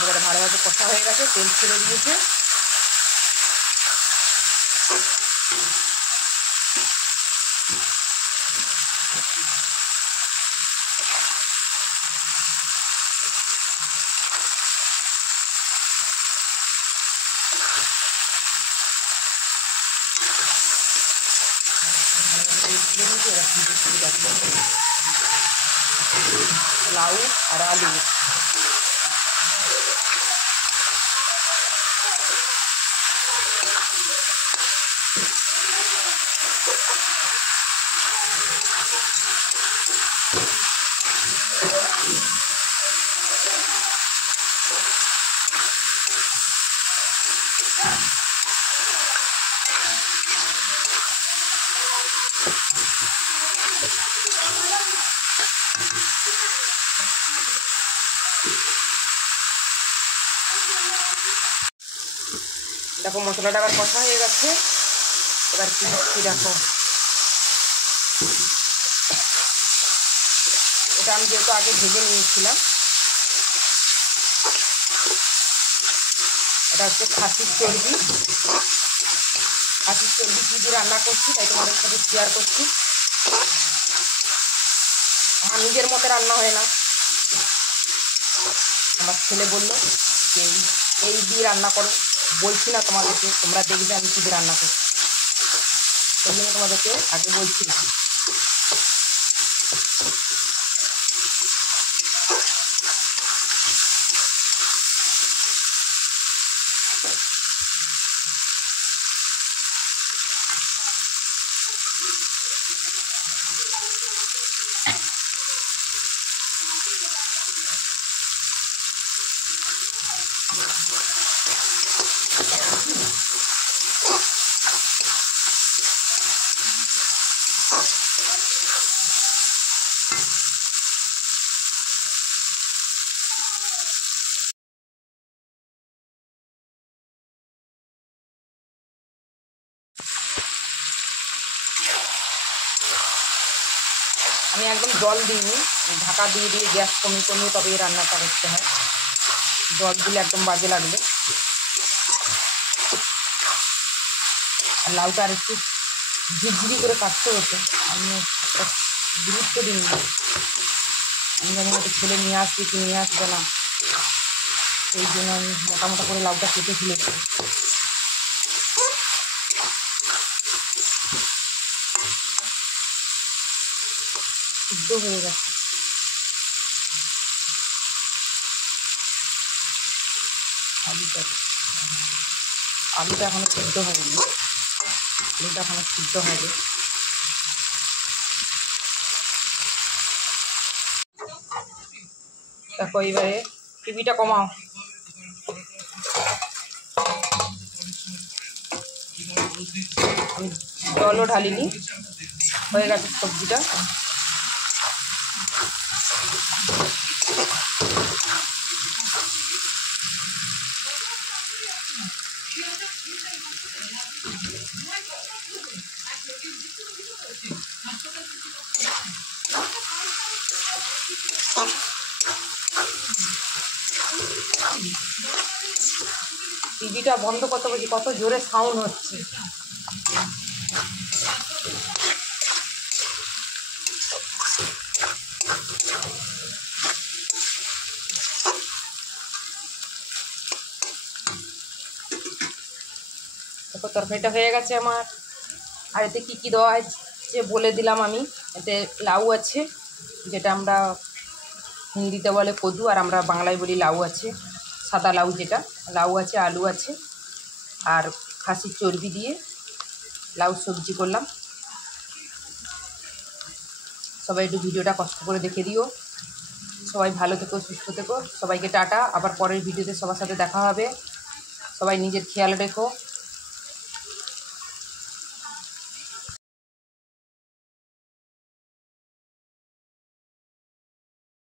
এবারে ভালোভাবে কষা হয়ে গেছে, তেল ছেড়ে দিয়েছে। লাউ আর আলু দেখো মশলাটা আবার কষা হয়ে গেছে। এবার কি দিচ্ছি দেখো, এটা আমি যেহেতু আগে ভেজে নিয়েছিলাম, এটা হচ্ছে খাসির চর্বি। খাসির চর্বি কী দিয়ে রান্না করছি তাই তোমাদের সাথে শেয়ার করছি। আমার নিজের মতো রান্না হয় না, আমার ছেলে বললো যে এই দিয়ে রান্না করো। বলছি না তোমাদেরকে, তোমরা দেখবে আমি কী দিয়ে রান্না করছি, সেই জন্য তোমাদেরকে আগে বলছি না। আমি একদম জল দিইনি, ঢাকা দিয়ে দিয়ে গ্যাস কমিয়ে তবে এই রান্নাটা করতে হয়। জল দিলে একদম বাজে লাগবে। আর লাউটা আর একটু ঝিরঝিরি করে কাটতে হতো, আমি গুরুত্ব দিইনি। আমি জানি হয়তো ছেলে নিয়ে আসবে কি নিয়ে আসবে না, সেই জন্য আমি মোটা করে লাউটা কেটে ফেলেছি। সিদ্ধ হয়ে গেছে। আলুটা এখনো সিদ্ধ হয়নি, আলুটা এখনো সিদ্ধ হবে। দেখো এবারে টিভিটা কমাও। আমি জলও ঢালিনি, হয়ে গেছে সবজিটা। টিভিটা বন্ধ করতে বলছি, কত জোরে সাউন্ড হচ্ছে। দেখো তরকারিটা হয়ে গেছে আমার। আর এতে কী কী দেওয়া আছে বলে দিলাম আমি। এতে লাউ আছে, যেটা আমরা হিন্দিতে বলে কদু, আর আমরা বাংলায় বলি লাউ আছে, সাদা লাউ যেটা। লাউ আছে, আলু আছে, আর খাসির চর্বি দিয়ে লাউ সবজি করলাম। সবাই একটু ভিডিওটা কষ্ট করে দেখে দিও। সবাই ভালো থেকো, সুস্থ থেকো। সবাইকে টাটা। আবার পরের ভিডিওতে সবার সাথে দেখা হবে। সবাই নিজের খেয়াল রেখো।